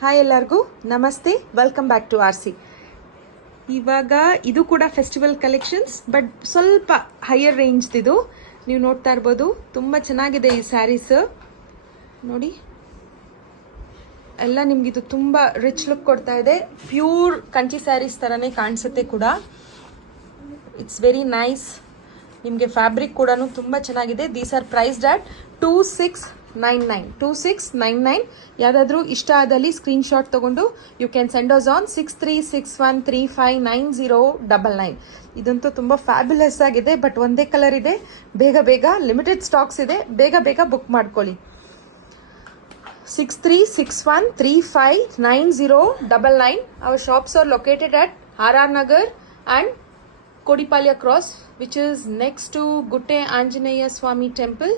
Hi ಎಲ್ಲರಿಗೂ ನಮಸ್ತೆ, welcome back to R C. ಇವಾಗ ಇದು ಕೂಡ ಫೆಸ್ಟಿವಲ್ ಕಲೆಕ್ಷನ್ಸ್, ಬಟ್ ಸ್ವಲ್ಪ ಹೈಯರ್ ರೇಂಜ್ದಿದು. ನೀವು ನೋಡ್ತಾ ಇರ್ಬೋದು, ತುಂಬ ಚೆನ್ನಾಗಿದೆ ಈ ಸ್ಯಾರೀಸ್. ನೋಡಿ, ಎಲ್ಲ ನಿಮ್ಗಿದು ತುಂಬ ರಿಚ್ ಲುಕ್ ಕೊಡ್ತಾ ಇದೆ. ಪ್ಯೂರ್ ಕಂಚಿ ಸ್ಯಾರೀಸ್ ಥರನೇ ಕಾಣಿಸುತ್ತೆ ಕೂಡ. It's very nice. ನಿಮಗೆ ಫ್ಯಾಬ್ರಿಕ್ ಕೂಡ ತುಂಬ ಚೆನ್ನಾಗಿದೆ. These are priced at 2699. ಯಾವುದಾದ್ರೂ ಇಷ್ಟ ಆದಲ್ಲಿ ಸ್ಕ್ರೀನ್ಶಾಟ್ ತಗೊಂಡು you can send us on 6361359099. ಇದಂತೂ ತುಂಬ ಫ್ಯಾಬ್ಯುಲಸ್ ಆಗಿದೆ, ಬಟ್ ಒಂದೇ ಕಲರ್ ಇದೆ. ಬೇಗ ಲಿಮಿಟೆಡ್ ಸ್ಟಾಕ್ಸ್ ಇದೆ, ಬೇಗ ಬುಕ್ ಮಾಡ್ಕೊಳ್ಳಿ. 6361359099. Our shops are located at RR Nagar and Kodipalya Cross, which is next to Gutte Anjaneya Swami Temple.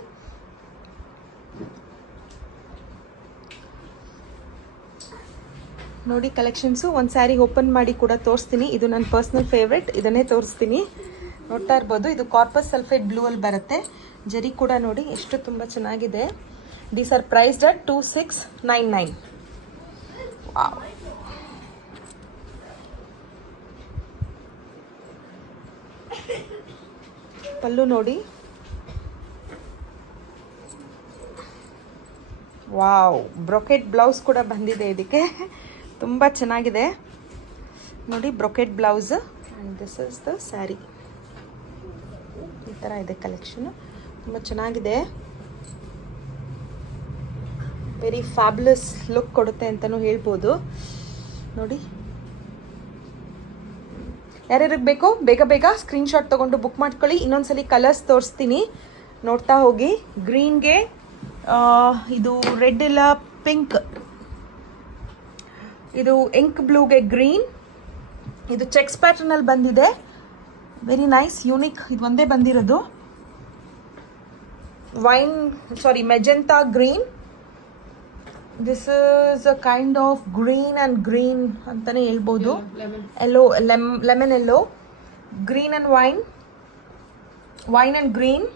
ನೋಡಿ ಕಲೆಕ್ಷನ್ಸು. ಒಂದು ಸ್ಯಾರಿ ಓಪನ್ ಮಾಡಿ ಕೂಡ ತೋರಿಸ್ತೀನಿ. ಇದು ನನ್ನ ಪರ್ಸ್ನಲ್ ಫೇವ್ರೆಟ್, ಇದನ್ನೇ ತೋರಿಸ್ತೀನಿ. ನೋಡ್ತಾ ಇರ್ಬೋದು, ಇದು ಕಾರ್ಪಸ್ ಸಲ್ಫೇಟ್ ಬ್ಲೂ ಅಲ್ಲಿ ಬರುತ್ತೆ. ಜರಿ ಕೂಡ ನೋಡಿ ಎಷ್ಟು ತುಂಬ ಚೆನ್ನಾಗಿದೆ. These are priced at 2699. Wow. ಪಲ್ಲು ನೋಡಿ, ವಾವ್. ಬ್ರೊಕೆಟ್ ಬ್ಲೌಸ್ ಕೂಡ ಬಂದಿದೆ ಇದಕ್ಕೆ, ತುಂಬ ಚೆನ್ನಾಗಿದೆ ನೋಡಿ. Brocade blouse and this is the sari. ಈ ಥರ ಇದೆ ಕಲೆಕ್ಷನ್, ತುಂಬ ಚೆನ್ನಾಗಿದೆ. ವೆರಿ ಫ್ಯಾಬ್ಯುಲಸ್ ಲುಕ್ ಕೊಡುತ್ತೆ ಅಂತಲೂ ಹೇಳ್ಬೋದು. ನೋಡಿ, ಯಾರ್ಯಾರಿಗೆ ಬೇಕೋ ಬೇಗ ಸ್ಕ್ರೀನ್ಶಾಟ್ ತೊಗೊಂಡು ಬುಕ್ ಮಾಡ್ಕೊಳ್ಳಿ. ಇನ್ನೊಂದ್ಸಲಿ ಕಲರ್ಸ್ ತೋರಿಸ್ತೀನಿ, ನೋಡ್ತಾ ಹೋಗಿ. ಗ್ರೀನ್ಗೆ ಇದು ರೆಡ್ ಇಲ್ಲ ಪಿಂಕ್, ಇದು ಇಂಕ್ ಬ್ಲೂಗೆ ಗ್ರೀನ್, ಇದು ಚೆಕ್ಸ್ ಪ್ಯಾಟರ್ನಲ್ಲಿ ಬಂದಿದೆ. Very nice, unique. ಇದು ಒಂದೇ ಬಂದಿರೋದು. Magenta green. This is a kind of green and green ಅಂತಲೇ ಹೇಳ್ಬೋದು. Yellow, lemon yellow, green and wine and green,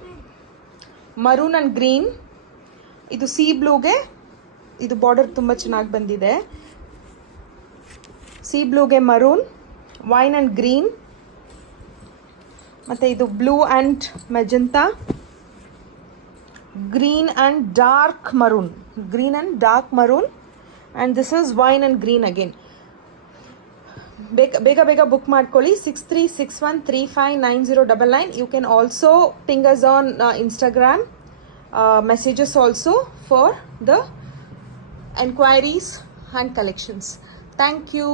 maroon and green. ಇದು ಸಿ ಬ್ಲೂಗೆ ಇದು ಬಾರ್ಡರ್ ತುಂಬ ಚೆನ್ನಾಗಿ ಬಂದಿದೆ. ಸಿ ಬ್ಲೂಗೆ ಮರೂನ್, ವೈನ್ ಆ್ಯಂಡ್ ಗ್ರೀನ್, ಮತ್ತು ಇದು blue and magenta, green and dark maroon, and this is wine and green again. ಬೇಗ ಬುಕ್ ಮಾಡ್ಕೊಳ್ಳಿ. 6361359099. You can also ping us on Instagram messages also for the enquiries and collections. Thank you.